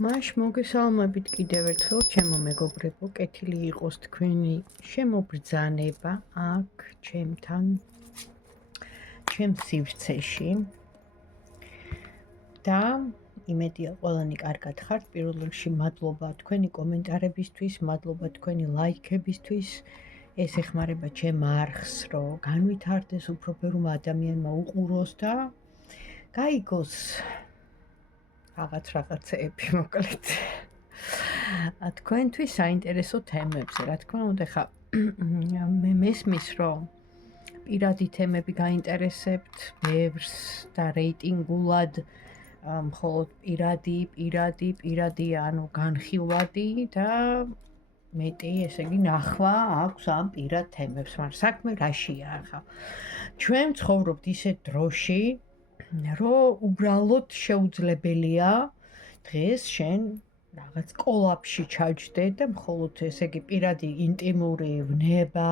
მაშ მოგესალმებით კიდევ ერთხელ ჩემო მეგობრებო, კეთილი იყოს თქვენი შემობრძანება აქ ჩემთან, ჩემ სივრცეში და იმედია ყველანი კარგად ხართ. პირველ რიგში მადლობა თქვენი კომენტარებისთვის, მადლობა თქვენი ლაიქებისთვის. ეს ეხმარება ჩემ არხს, რომ განვითარდეს, უფრო ბევრმა ადამიანმა უყუროს და გაიგოს რაღაცეები, მოკლედ. თქვენთვის საინტერესო თემებზე, რა თქმა უნდა, ხა მე მესმის, რომ პირადი თემები გაინტერესებთ ბევრს და რეიტინგულად, მხოლოდ პირადი, ანუ განხილვადი და მეტი, ესე იგი, ნახვა აქვს ამ პირად თემებს, მაგრამ საქმე რაშია ახლა? ჩვენ ცხოვრობთ ისეთ დროში, რომ უბრალოდ შეუძლებელია დღეს შენ რაღაც კოლაფში ჩაჯდე და მხოლოდ ესე იგი პირადი ინტიმური ვნება,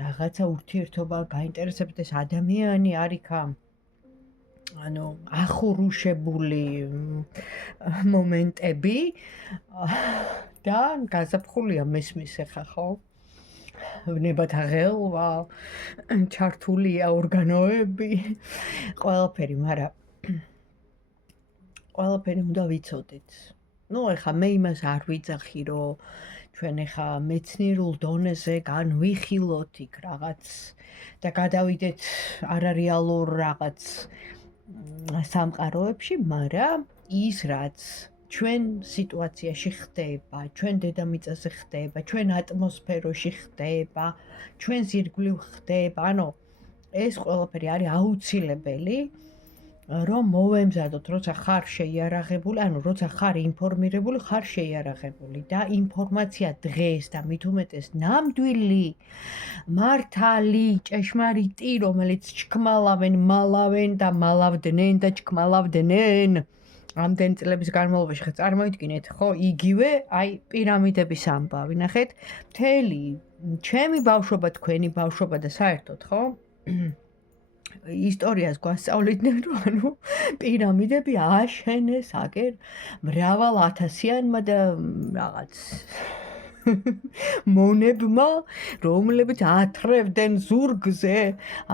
რაღაცა ურთიერთობა გაინტერესებს ეს ადამიანი არ იქა ანუ ახურუშებული მომენტები და გაზაფხულია მესმის ახლა ხო? ვნებათა ღელვა, ჩართულია ორგანოები, ყველაფერი, მაგრამ ყველაფერი უნდა ვიცოდეთ. ეხლა მე იმას არ ვიძახი, რომ ჩვენ ეხლა მეცნიერულ დონეზე განვიხილოთ იქ რაღაც და გადავიდეთ არარეალურ რაღაც სამყაროებში, მაგრამ ის რაც ჩვენ სიტუაციაში ხდება, ჩვენ დედამიწაზე ხდება, ჩვენ ატმოსფეროში ხდება, ჩვენს ირგვლივ ხდება, ანუ ეს ყველაფერი არის აუცილებელი, რომ მოვემზადოთ, როცა ხარ შეიარაღებული, ანუ როცა ხარ ინფორმირებული, ხარ შეიარაღებული და ინფორმაცია დღეს და მით უმეტეს ნამდვილი, მართალი, ჭეშმარიტი, რომელიც ჩქმალავენ, მალავენ და მალავდნენ და ჩქმალავდნენ ამდენ წლების განმავლობაში, ხა წარმოიდგინეთ, ხო, იგივე, აი, პირამიდების ამბავი, ნახეთ, მთელი ჩემი ბავშვობა, თქვენი ბავშვობა და საერთოდ, ხო? ისტორიას გვასწავლიდნენ, რომ ანუ პირამიდები ააშენეს აგერ მრავალ ათასიანმა და რაღაც მონებმა, რომლებიც ათრევდნენ ზურგზე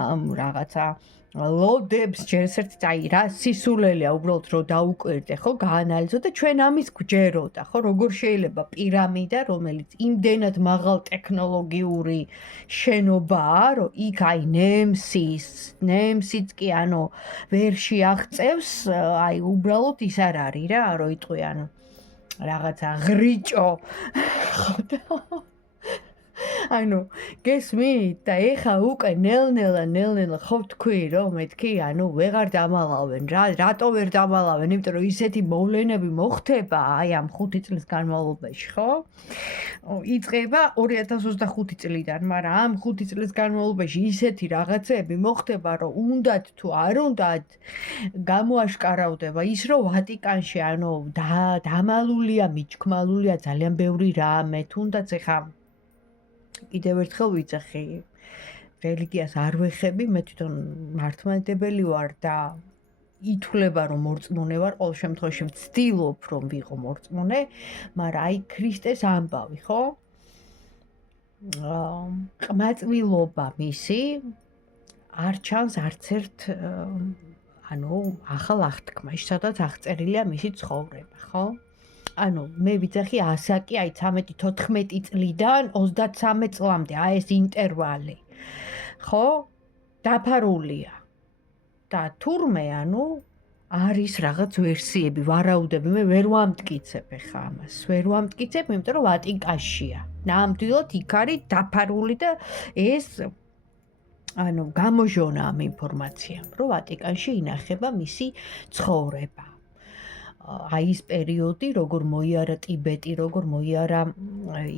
ამ რაღაცა ლოდებს, ჯერ ერთ აი რა სისულელეა უბრალოდ რომ დაუკვირდე, ხო, გაანალიზო და ჩვენ ამის გვჯეროდა, ხო, როგორ შეიძლება პირამიდა, რომელიც იმდენად მაღალ ტექნოლოგიური შენობაა, რომ იქ აი ნემსიც კი ანუ ვერ შეაღწევს, აი უბრალოდ ის არ არის რა, რომ იტყვი ანუ რაღაცა ღრიჭო, ხო და ანუ გესმით და ეხა უკვე ნელ-ნელა ხო თქვი რომ მეთქი ანუ ვეღარ დამალავენ რა რატო ვერ დამალავენ იმიტომ რომ ისეთი მოვლენები მოხდება აი ამ 5 წლის განმავლობაში ხო იწყება 2025 წლიდან მაგრამ ამ 5 წლის განმავლობაში ისეთი რაღაცები მოხდება რომ უნდათ თუ არ უნდათ გამოაშკარავდება ის რომ ვატიკანში ანუ დამალულია მიჩქმალულია ძალიან ბევრი რამე თუნდაც ეხა კიდევ ერთხელ ვიძახი, რელიგიას არ ვეხები, მე თვითონ მართლმადიდებელი ვარ და ითვლება რომ მორწმუნე ვარ, ყოველ შემთხვევაში ვცდილობ რომ ვიყო მორწმუნე, მაგრამ აი ქრისტეს ამბავი, ხო? ყმაწვილობა მისი არ ჩანს არც ერთ ანუ ახალ აღთქმაში, სადაც აღწერილია მისი ცხოვრება, ხო? ანუ მე ვიძახი ასაკი აი 13-14 წლიდან 33 წლამდე აი ეს ინტერვალი ხო დაფარულია და თურმე ანუ არის რაღაც ვერსიები ვარაუდები მე ვერ ვამტკიცებ ხა ამას ვერ ვამტკიცებ იმიტომ რომ ვატიკანშია ნამდვილად იქ არის დაფარული და ეს ანუ გამოჟონა ამ ინფორმაციამ რომ ვატიკანში ინახება მისი ცხოვრება აი ეს პერიოდი, როგორ მოიარა ტიბეტი, როგორ მოიარა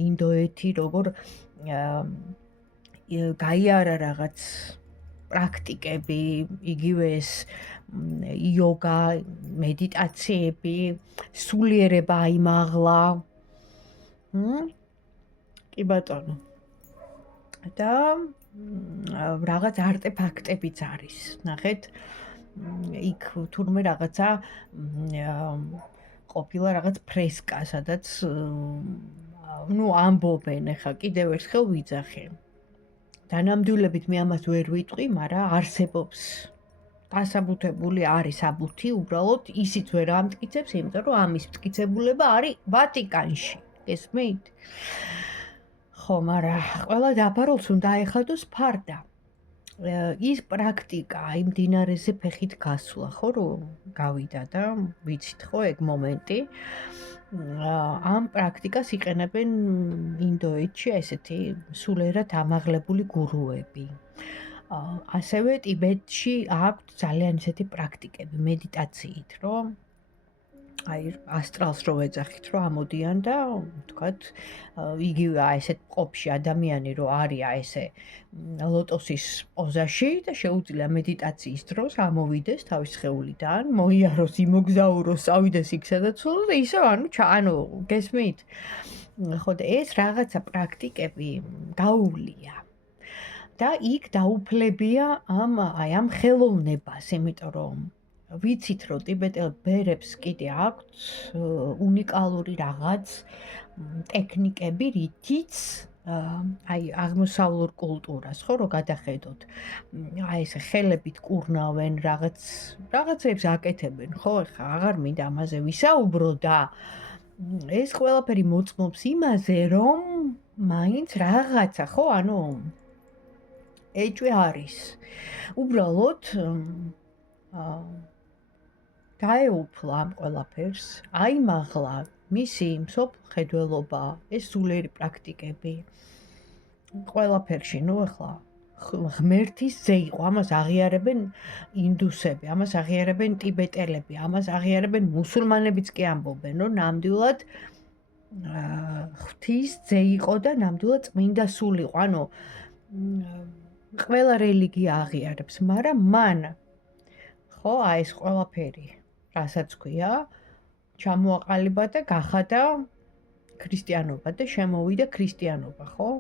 ინდოეთი, როგორ გაიარა რაღაც პრაქტიკები, იგივე ეს იოგა, მედიტაციები, სულიერება აიმაღლა. კი ბატონო. და რაღაც არტეფაქტებიც არის, ნახეთ. იქ თურმე რაღაცა ყოფილა რაღაც ფრესკა, სადაც ამბობენ, ეხლა კიდევ ერთხელ ვიძახი. დანამდვილებით მე ამას ვერ ვიტყვი, მაგრამ არსებობს. დასაბუთებული არის აბუთი, უბრალოდ ისიც ვერ ამტკიცებს, იმიტომ რომ ამის მტკიცებულება არის ვატიკანში. ესმით? ხო, მაგრამ ყველა დაბაროლს უნდა ეხადოს ფარდა. ის პრაქტიკა აი მდინარეზე ფეხით გასვლა, ხო რომ გავიდა და ვიცით ხო ეგ მომენტი. ამ პრაქტიკას იყენებენ ინდოეთში ესეთი სულიერად ამაღლებული გურუები. ასევე ტიბეტში აქვთ ძალიან ისეთი პრაქტიკები მედიტაციით, რომ აი ასტრალს რო ეძახით, რომ ამოდიან და თქვათ იგივე ესეთ ყოფში ადამიანი რო არის ესე ლოტოსის პოზაში და შეუძლია მედიტაციის დროს ამოვიდეს თავის სხეულიდან, მოიაროს, იმოგზაუროს, ავიდეს იქ სადაც და ისე ანუ გესმით? ხო და ეს რაღაცა პრაქტიკები გაუვლია. და იქ დაუფლებია ამ ხელოვნებას, იმიტომ რომ ვიცით რომ ტიბეტელ ბერებს კიდე აქვთ უნიკალური რაღაც ტექნიკები, რითიც აი აღმოსავლურ კულტურას ხო რომ გადახედოთ. აი ეს ხელებით კურნავენ რაღაცებს აკეთებენ, ხო, ხა აღარ მინდა ამაზე ვისაუბრო და ეს ყველაფერი მოწმობს იმაზე, რომ მაინც რაღაცა ხო, ანუ ეჭვი არის. უბრალოდ დაეუფლა ამ ყველაფერს, აიმაღლა მისი მსოფლმხედველობა, ეს სულიერი პრაქტიკები. ყველაფერში, ახლა ღმერთის ძე იყო, ამას აღიარებენ ინდუსები, ამას აღიარებენ ტიბეტელები, ამას აღიარებენ მუსულმანებიც კი ამბობენ, რომ ნამდვილად ღვთის ძე იყო და ნამდვილად წმინდა სული იყო. ანუ ყველა რელიგია აღიარებს, მაგრამ მან ხო, აი ეს ყველაფერი, რასაც ქვია, ჩამოაყალიბა და გახადა ქრისტიანობა და შემოვიდა ქრისტიანობა, ხო?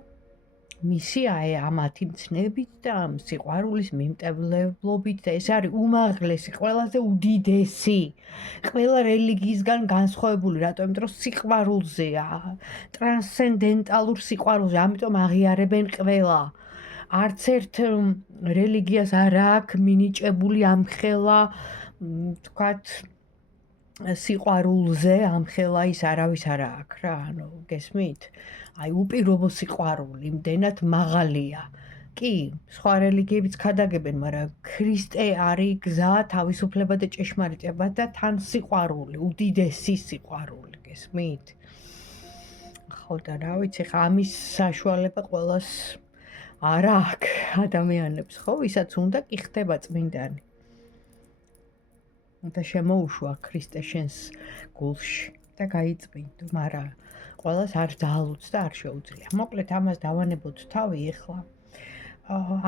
მისი აი ამათი მცნებით და ამ სიყვარულის მიმტევლებლობით და ეს არის უმაღლესი, ყველაზე უდიდესი, ყველა რელიგიისგან განსხვავებული, რატომ? იმიტომ რომ სიყვარულზეა, ტრანსცენდენტალურ სიყვარულზე, ამიტომ აღიარებენ ყველა. არც ერთ რელიგიას არ აქვს მინიჭებული ამხელა, თქვათ, სიყვარულზე ამხელა ის არავის არ აქვს რა, ანუ გესმით? აი უპირობო სიყვარული იმდენად მაღალია. კი, სხვა რელიგიებიც ქადაგებენ, მაგრამ ქრისტე არის გზა, თავისუფლება და ჭეშმარიტება და თან სიყვარული, უდიდესი სიყვარული, გესმით? ხო და რა ვიცი, ხა ამის საშუალება ყველას არ აქვს ადამიანებს, ხო, ვისაც უნდა კი ხდება წმინდანი. და შემოუშვა ქრისტე შენს გულში და გაიწმინდო, მაგრამ ყველას არ დაალუწს და არ შეუძლია. მოკლედ ამას დავანებოთ თავი ახლა.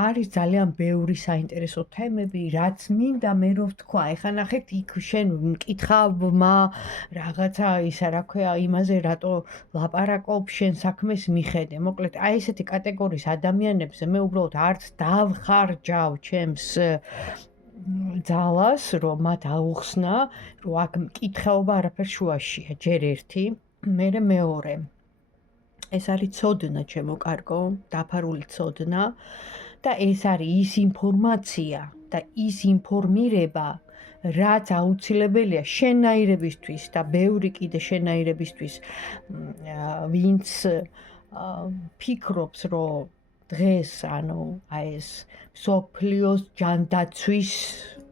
არის ძალიან ბევრი საინტერესო თემები, რაც მინდა მე რო ვთქვა. ეხლა ნახეთ, იქ შენ მკითხავ რაღაცა ისა რა ქვია, იმაზე რატო ლაპარაკობ, შენ საქმეს მიხედე. მოკლედ აი ესეთი კატეგორიის ადამიანებზე მე უბრალოდ არც დავხარჯავ ჩემს ძალას, რომ მათ აუხსნა, რომ აქ მკითხაობა არაფერ შუაშია, ჯერ ერთი, მერე მეორე. ეს არის ცოდნა, ჩემო კარგო, დაფარული ცოდნა და ეს არის ის ინფორმაცია და ის ინფორმირება, რაც აუცილებელია შენაირებისთვის და ბევრი კიდე შენაირებისთვის, ვინც ფიქრობს, რომ დღეს, ანუ აი ეს მსოფლიოს ჯანდაცვის,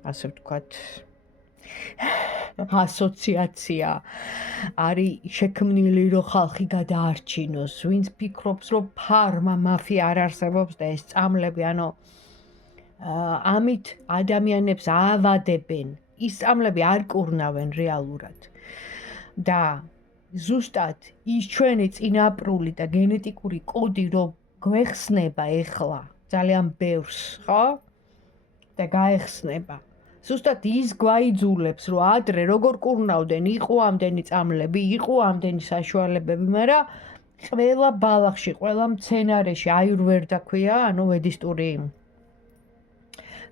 ასე ვთქვათ, ასოციაცია არის შექმნილი, რომ ხალხი გადაარჩინოს, ვინც ფიქრობს, რომ ფარმა მაფია არ არსებობს და ეს წამლები, ანუ ამით ადამიანებს აავადებენ, ის წამლები არ კურნავენ რეალურად. და ზუსტად ის ჩვენი წინაპრული და გენეტიკური კოდი, რომ გვეხსნება ეხლა ძალიან ბევრს, ხო? და გაეხსნება. ზუსტად ის გვაიძულებს, რომ ადრე როგორ კურნავდნენ, იყო ამდენი წამლები, იყო ამდენი საშუალებები, მაგრამ ყველა ბალახში, ყველა მცენარეში აიურვერდა ქვია, ანუ ვედისტური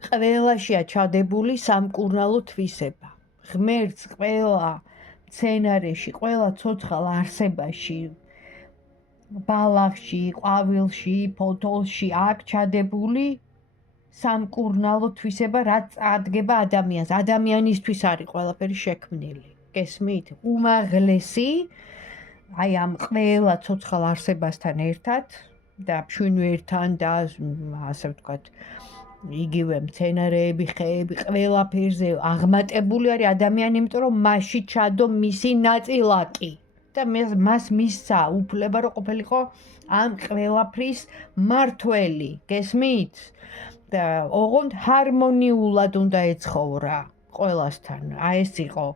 ყველაშია ჩადებული სამკურნალო თვისება. ღმერთს ყველა სცენარეში, ყველა ცოცხალ არსებაში, ბალახში, ყვავილში, ფოთოლში აქ ჩადებული სამკურნალო თვისება, რაც ადგენა ადამიანს. ადამიანისთვის არის ყველაფერი შექმნილი. გესმით? უმაღლესი, აი ამ ყველა ცოცხალ არსებასთან ერთად და მშვენიერთან და ასე ვთქვათ, იგივე მცენარეები, ხეები, ყველაფერზე აღმატებული არის ადამიანი, იმიტომ რომ მასში ჩადო მისი ნაწილაკი და მას მისცა უფლება, რომ ყოფილიყო ამ ყველაფრის მართველი. გესმით? და ოღონდ ჰარმონიულად უნდა ეცხოვრა ყველასთან. აი ეს იყო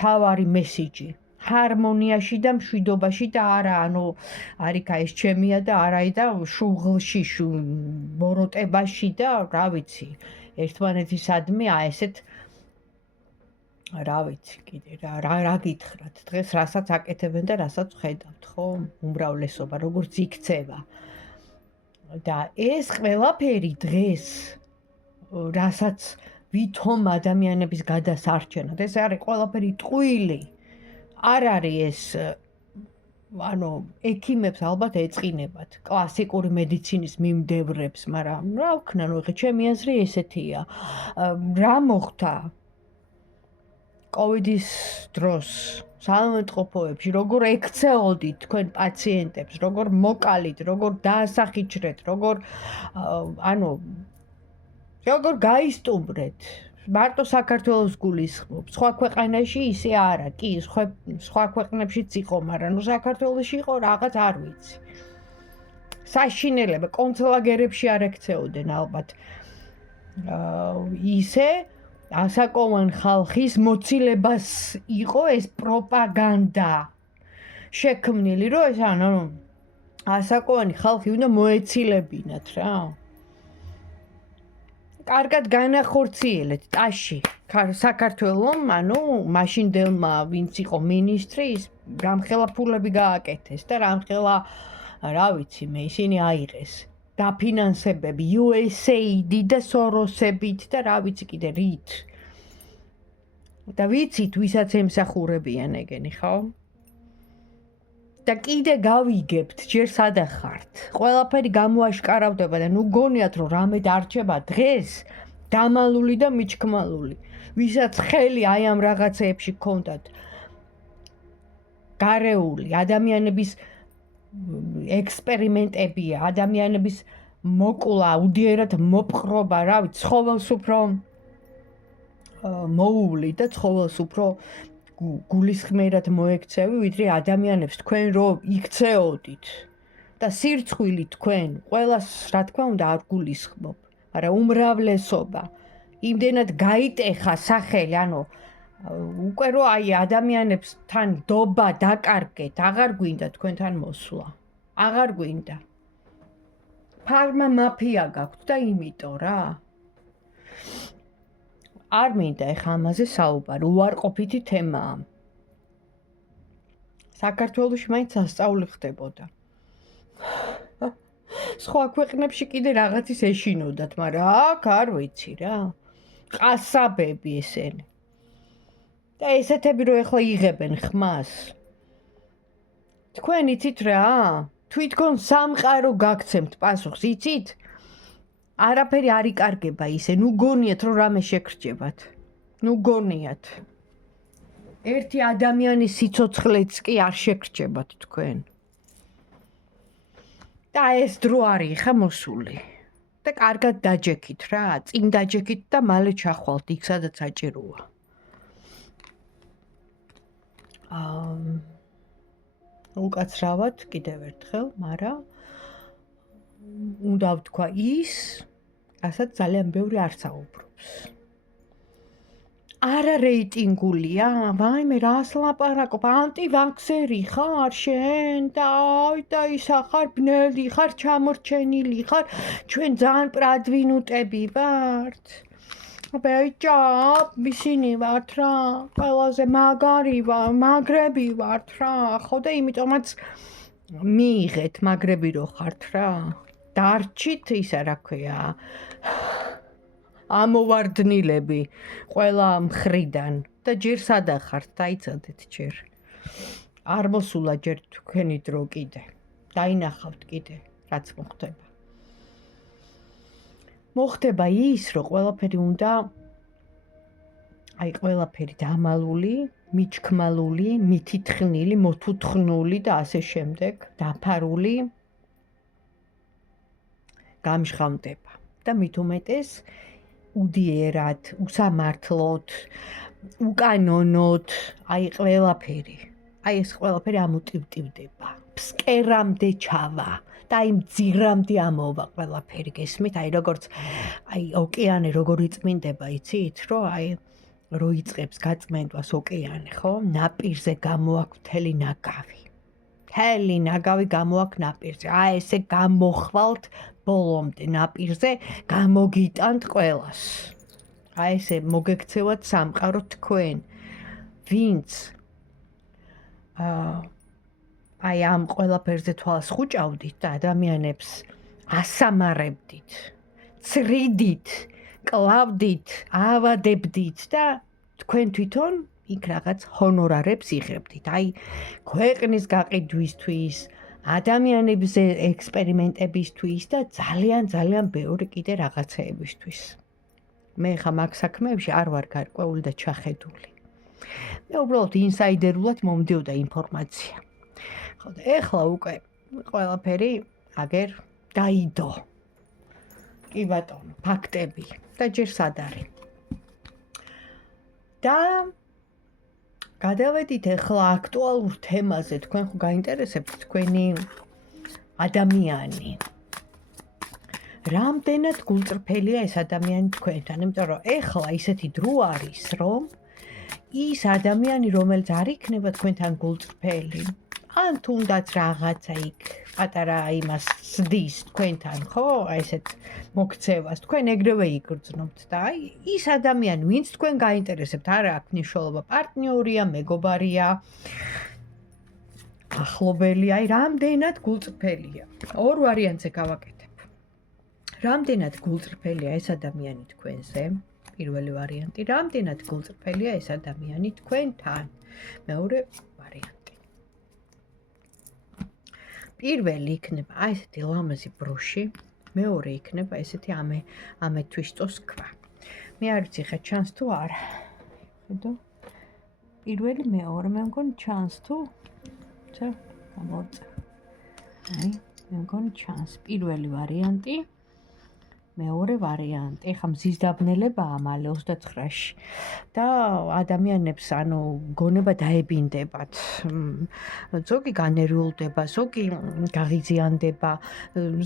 თავარი მესიჯი. ჰარმონიაში და მშვიდობაში და არა, არიქა ეს ჩემია და არაი და შუღლში, ბოროტებაში და რა ვიცი, ერთმანეთისადმი ესეთ რა ვიცი კიდე რა გითხრათ დღეს რასაც აკეთებენ და რასაც ხედავთ, ხო? უმრავლესობა როგორც იქცევა. და ეს ყველაფერი დღეს რასაც ვითომ ადამიანების გადასარჩენად, ეს არის ყველაფერი ტყუილი. არ არის ეს, ექიმებს ალბათ ეწყინებათ, კლასიკური მედიცინის მიმდევრებს, მაგრამ რა ვქნა, ჩემი აზრი ესეთია. რა მოხდა კოვიდის დროს საავადმყოფოებში, როგორ ექცეოდით თქვენ პაციენტებს, როგორ მოკალით, როგორ დაასახიჩრეთ, როგორ გაისტუმრეთ. მარტო საქართველოს გულისხმობ. სხვა ქვეყანაში ისე არა, კი, სხვა ქვეყნებშიც იყო, მაგრამ საქართველოში იყო რაღაც არ ვიცი. საშინელება, კონცლაგერებში არ ექცეოდნენ ალბათ. ისე ასაკოვან ხალხის მოცილებას იყო ეს პროპაგანდა შექმნილი, რომ ეს ასაკოვანი ხალხი უნდა მოეცილებინათ რა. კარგად განახორციელეთ ტაში საქართველომ, მაშინდელმა ვინც იყო მინისტრი, რამხელა ფულები გააკეთეს და რამხელა, რა ვიცი მე, ისინი აიღეს. დაფინანსებები USAID და სოროსებით და რა ვიცი კიდე რით. და ვიცით, ვისაც ემსახურებიან ეგენი, ხო? და კიდე გავიგებთ, ჯერ სადახართ. ყველაფერი გამოაშკარავდება და გონიათ, რომ რამე დარჩება დღეს დამალული და მიჩქმალული. ვისაც ხელი აი ამ რაღაცეებში ჰქონდათ გარეული, ადამიანების ექსპერიმენტებია, ადამიანების მოკლა, უდიერად მოპყრობა, რა ვიცი, ცხოველს უფრო მოუვლი და ცხოველს უფრო გულისხმიერად მოექცევი, ვიდრე ადამიანებს თქვენ რო იქცეოდით და სირცხვილი თქვენ ყველას რა თქმა უნდა არ გულისხმობ, მაგრამ უმრავლესობა იმდენად გაიტეხა სახელი, უკვე რო აი ადამიანებსთან დობა დაკარგეთ, აღარ გვინდა თქვენთან მოსვლა. აღარ გვინდა. ფარმა მაფია გაქვთ და იმიტომ რა. არ მინდა ეხა ამაზე საუბარი, უარყოფითი თემაა. საქართველოში მაინც სასწაული ხდებოდა. სხვა ქვეყნებში კიდე რაღაცის ეშინოდათ, მაგრამ აქ არ ვიცი რა. ყასაბები ესენი. და ესეთები რო ეხლა იღებენ ხმას. თქვენ იცით რა? თვითონ სამყარო გაგცემთ პასუხს, იცით? არაფერი არ იკარგება ისე, გონიათ რომ რამე შეგრჩებათ. გონიათ. ერთი ადამიანის სიცოცხლეც კი არ შეგრჩებათ თქვენ. და ეს დრო არის ხა მოსული. და კარგად დაჯექით რა, წინ დაჯექით და მალე ჩახვალთ იქ, სადაც საჭიროა. უკაცრავად კიდევ ერთხელ, მაგრამ უნდა ვთქვა ის, რასაც ძალიან ბევრი არ საუბრობს. არა რეიტინგულია, ვაიმე რას ლაპარაკობ, ანტივაქსერი ხარ შენ და ის ხარ ბნელი, ხარ ჩამორჩენილი, ხარ ჩვენ ძალიან პრადვინუტები ვართ. ბეჭა, ისინი ვართ რა, ყველაზე მაგრები ვართ რა, ხო და იმიტომაც მიიღეთ მაგრები რო ხართ რა. დარჩით ისა რა ქვია ამოვარდნილები ყველა მხრიდან და ჯერ სადა ხართ, დაიცადეთ ჯერ. არ მოსულა ჯერ თქვენი დრო კიდე. დაინახავთ კიდე, რაც მოხდება. მოხდება ის, რომ ყველაფერი უნდა ყველაფერი დამალული, მიჩქმალული, მითითხნილი, მოთუთხნული და ასე შემდეგ, დაფარული გამჟღავნდება. და მით უმეტეს უდიერად, უსამართლოდ, უკანონოდ, ყველაფერი. ეს ყველაფერი ამოტივტივდება. ფსკერამდე ჩავა და მძირამდე ამოვა ყველაფერი გესმით, როგორც ოკეანე როგორ იწმინდება, იცით, რომ რო იწყებს გაწმენდვას ოკეანე, ხო? ნაპირზე გამოაქვს მთელი ნაგავი. მთელი ნაგავი გამოაქვს ნაპირზე. ესე გამოხვალთ ბოლომდე ნაპირზე, გამოგიტანთ ყველას. ესე მოგექცევათ სამყარო თქვენ, ვინც ამ ყველაფერზე თვალს ხუჭავდით და ადამიანებს ასამარებდით, ცრიდით, კლავდით, ავადებდით და თქვენ თვითონ იქ რაღაც ჰონორარებს იღებდით. ქვეყნის გაყიდვისთვის, ადამიანების ექსპერიმენტებისთვის და ძალიან ბევრი კიდე რაღაცეებისთვის. მე ხა მაგ საქმეებში არ ვარ გარკვეული და ჩახედული. მე უბრალოდ ინსაიდერულად მომდიოდა ინფორმაცია. ხო და ეხლა უკვე ყველაფერი აგერ დაიდო. კი ბატონო, ფაქტები და ჯერ სად არის. და გადავედით ეხლა აქტუალურ თემაზე, თქვენ ხო გაინტერესებთ თქვენი ადამიანი. რამდენად გულწრფელია ეს ადამიანი თქვენთან, იმიტომ რომ ეხლა ისეთი დრო არის, რომ ის ადამიანი, რომელიც არ იქნება თქვენთან გულწრფელი, ან თუნდაც რაღაცა იქ პატარა იმას სდის თქვენთან, ხო? ესეთ მოქცევას, თქვენ ეგრევე იგრძნობთ და ის ადამიანი, ვინც თქვენ გაინტერესებთ, არ აქვს მნიშვნელობა, პარტნიორია, მეგობარია, ახლობელია, რამდენად გულწრფელია. ორ ვარიანტზე გავაკეთებ. რამდენად გულწრფელია ეს ადამიანი თქვენზე? პირველი ვარიანტი, რამდენად გულწრფელია ეს ადამიანი თქვენთან? მეორე ვარიანტი. პირველი იქნება ესეთი ლამაზი ბროში, მეორე იქნება ესეთი ამე თვისტოს ქვა. მე არ ვიცი ხა ჩანს თუ არა. ხედო? პირველი, მეორე, მე მგონი ჩანს თუ? ცა, გამოვწევ. მე მგონი ჩანს. პირველი ვარიანტი. მეორე ვარიანტი, ხა მზის დაბნელებაა მალე 29-ში და ადამიანებს გონება დაებინდებათ. ზოგი განერვულდება, ზოგი გაღიზიანდება,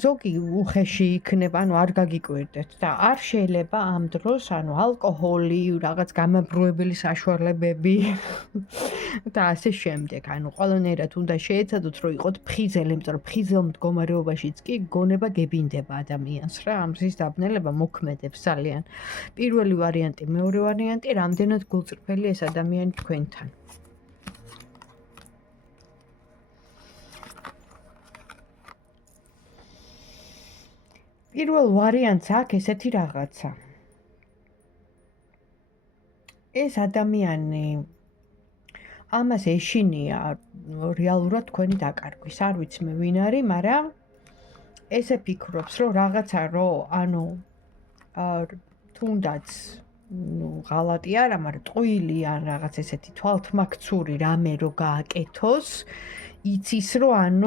ზოგი უხეში იქნება, არ გაგიკვირდეთ და არ შეიძლება ამ დროს ალკოჰოლი, რაღაც გამაბრუებელი საშუალებები და ასე შემდეგ. ყველანაირად უნდა შეეცადოთ, რომ იყოთ ფხიზელი, იმიტომ რომ ფხიზელ მდგომარეობაშიც კი გონება გებინდება ადამიანს რა, ამის დაბნელება მოქმედებს ძალიან. პირველი ვარიანტი, მეორე ვარიანტი, რამდენად გულწრფელია ეს ადამიანი თქვენთან. პირველ ვარიანტს აქვს ესეთი რაღაცა. ეს ადამიანი ამას ეშინია რეალურად თქვენი დაკარგვის. არ ვიცი მე ვინ არის, მაგრამ ესე ფიქრობს, რომ რაღაცა თუნდაც ღალატი არა, მაგრამ ტყუილი ან რაღაც ესეთი თვალთმაქცური რამე რო გააკეთოს, იცის რომ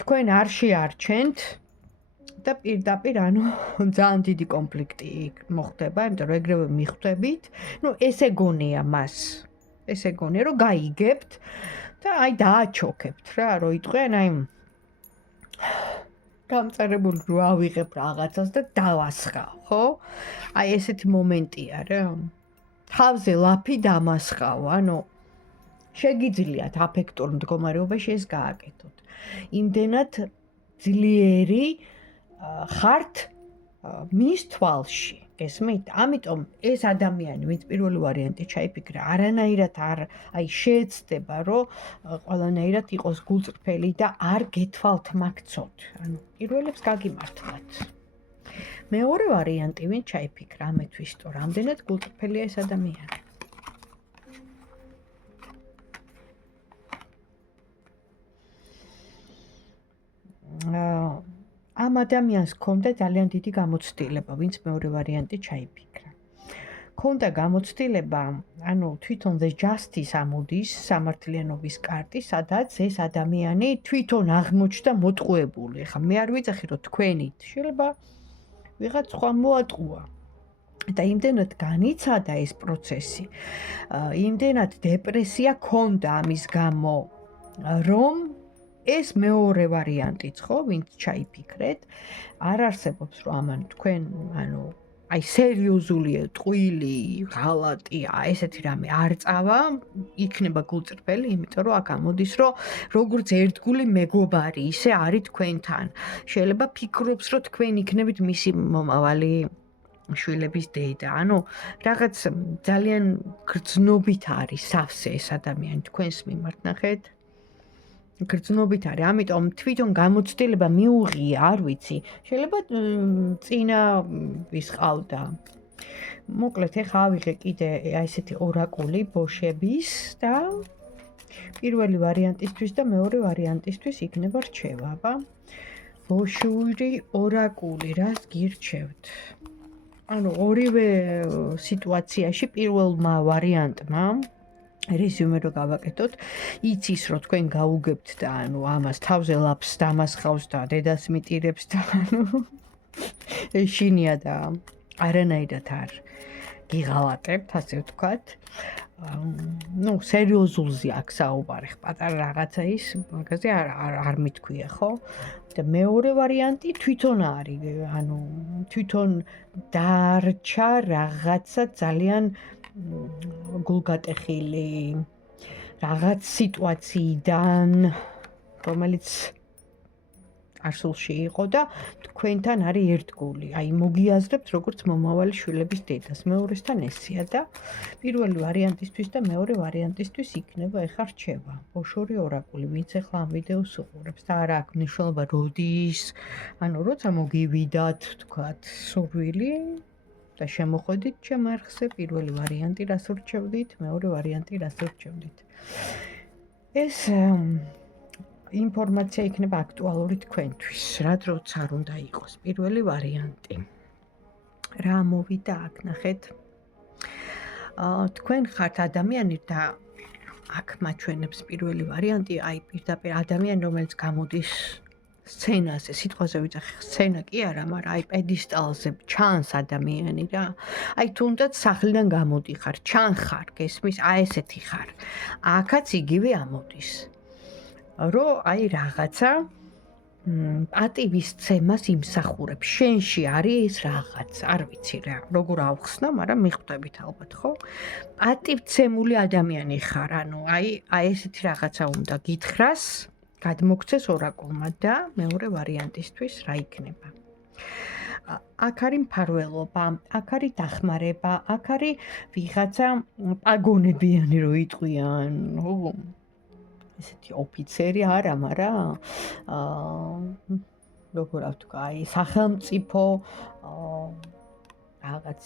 თქვენ არ შეარჩენთ და პირდაპირ ძალიან დიდი კონფლიქტი მოხდება, იმიტომ რომ ეგრევე მიხვდებით. ესე გონია მას. ესე გონია რომ გაიგებთ და დააჩოქებთ რა, რომ იტყვიან გამწერებული რო ავიღებ რაღაცას და დავასხავ, ხო? ესეთი მომენტია რა. თავზე ლაფი დამასხავ, შეგიძლიათ აფექტურ მდგომარეობაში ეს გააკეთოთ. იმდენად ძლიერი ხართ მის თვალში, გესმით? ამიტომ ეს ადამიანი, ვინც პირველი ვარიანტი ჩაიფიქრა, არანაირად შეეცდება, რომ ყველანაირად იყოს გულწრფელი და არ გეთვალთმაქცოთ. პირველებს გაგიმართლეთ. მეორე ვარიანტი, ვინც ჩაიფიქრა ამეთვისტო, რამდენად გულწრფელია ეს ადამიანი. ამ ადამიანს ჰქონდა ძალიან დიდი გამოცდილება, ვინც მეორე ვარიანტი ჩაიფიქრა. ჰქონდა გამოცდილება, ანუ თვითონ The Justice ამოდის სამართლიანობის კარტი, სადაც ეს ადამიანი თვითონ აღმოჩნდა მოტყუებული. ხა მე არ ვიცახი რომ თქვენით შეიძლება ვიღაც სხვა მოატყუა. და იმდენად განიცადა ეს პროცესი, იმდენად დეპრესია ჰქონდა ამის გამო, რომ ეს მეორე ვარიანტიც ხო, ვინც ჩაიფიქრეთ, არ არსებობს რომ ამან თქვენ, ანუ აი სერიოზული ტყუილი, ღალატი, ესეთი რამე არ წავა, იქნება გულწრფელი, იმიტომ რომ აქ ამოდის, რომ როგორც ერთგული მეგობარი, ისე არის თქვენთან. შეიძლება ფიქრობს, რომ თქვენ იქნებით მისი მომავალი შვილების დედა. ანუ რაღაც ძალიან გრძნობით არის სავსე ეს ადამიანი თქვენს მიმართ, ნახეთ? გრძნობით არის, ამიტომ თვითონ გამოცდილება მიუღია, არ ვიცი. შეიძლება წინა ვის ყავდა. მოკლედ, ეხა ავიღე კიდე ესეთი ორაკული ბოშების და პირველი ვარიანტისთვის და მეორე ვარიანტისთვის იქნება რჩევა, აბა. ბოშური ორაკული, რას გირჩევთ? ანუ ორივე სიტუაციაში პირველმა ვარიანტმა რეზიუმე რო გავაკეთოთ, იცის რომ თქვენ გაუგებთ და ანუ ამას თავზე ლაფს დამასხავს და დედას მიტირებს და ანუ ეშინია და არანაირად არ გიღალატებთ, ასე ვთქვათ. ну, სერიოზულზე აქ საუბარი, პატარა რაღაცა ის, მაგაზე არ მithქვია, ხო? და მეორე ვარიანტი თვითონ არის, ანუ თვითონ დარჩა რაღაცა ძალიან გულგატეხილი რაღაც სიტუაციიდან, რომელიც არსულში იყო და თქვენთან არის ერთგული. აი მოგიაზრებთ როგორც მომავალი შვილების დედას. მეორესთან ესეა და პირველი ვარიანტისთვის და მეორე ვარიანტისთვის იქნება ეხა რჩევა. ბოშური ორაკული, ვინც ეხლა ამ ვიდეოს უყურებს და არა აქვს მნიშვნელობა როდის, ანუ როცა მოგივიდათ, თქვათ, სურვილი და შემოხვედით ჩემ არხზე, პირველი ვარიანტი რას ურჩევდით, მეორე ვარიანტი რას ურჩევდით. ეს ინფორმაცია იქნება აქტუალური თქვენთვის, რა დროც არ უნდა იყოს. პირველი ვარიანტი. რა მოვიდა აქ, ნახეთ. თქვენ ხართ ადამიანი და აქ მაჩვენებს პირველი ვარიანტი, აი პირდაპირ ადამიანი, რომელიც გამოდის სცენაზე, სიტყვაზე ვიძახი, სცენა კი არა, მაგრამ აი პედესტალზე ჩანს ადამიანი რა. აი თუნდაც სახლიდან გამოდიხარ, ჩანხარ, გესმის, აი ესეთი ხარ. აქაც იგივე ამოდის. რომ აი რაღაცა პატივისცემას იმსახურებს. შენში არის ეს რაღაც, არ ვიცი რა, როგორ ავხსნა, მაგრამ მიხვდებით ალბათ, ხო? პატივცემული ადამიანი ხარ, ანუ აი ესეთი რაღაცა უნდა გითხრას, გადმოგცეს ორაკულმა და მეორე ვარიანტისთვის რა იქნება. აქ არის მფარველობა, აქ არის დახმარება, აქ არის ვიღაცა პაგონებიანი რო იტყვიან, ხო? ესეთი ოფიცერი არა, მაგრამ როგორ ვთქვა, აი სახელმწიფო რაღაც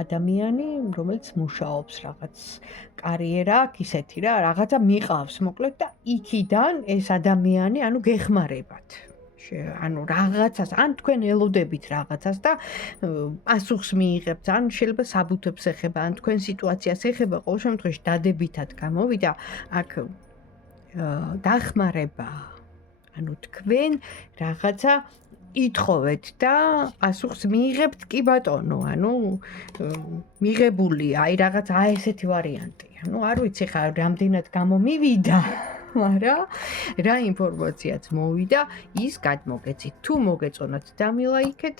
ადამიანი, რომელიც მუშაობს რაღაც კარიერა აქვს ისეთი რა, რაღაცა მიყავს, მოკლედ და იქიდან ეს ადამიანი, ანუ გეხმარებათ. ანუ რაღაცას, ან თქვენ ელოდებით რაღაცას და პასუხს მიიღებთ, ან შეიძლება საბუთებს ეხება, ან თქვენ სიტუაციას ეხება, ყოველ შემთხვევაში დადებითად გამოვიდა, აქ დახმარება. ანუ თქვენ რაღაცა ითხოვეთ და პასუხს მიიღებთ, კი ბატონო, ანუ მიღებულია, აი რაღაც ესეთი ვარიანტი. ანუ არ ვიცი ხა რამდენად გამომივიდა. მაგრამ რა ინფორმაციაც მოვიდა, ის გადმოგეცით. თუ მოგეწონათ, დამილაიქეთ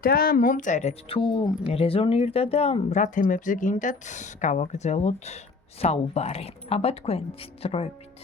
და მომწერეთ, თუ რეზონირდა და რა თემებზე გინდათ გავაგრძელოთ საუბარი. აბა თქვენით დროებით.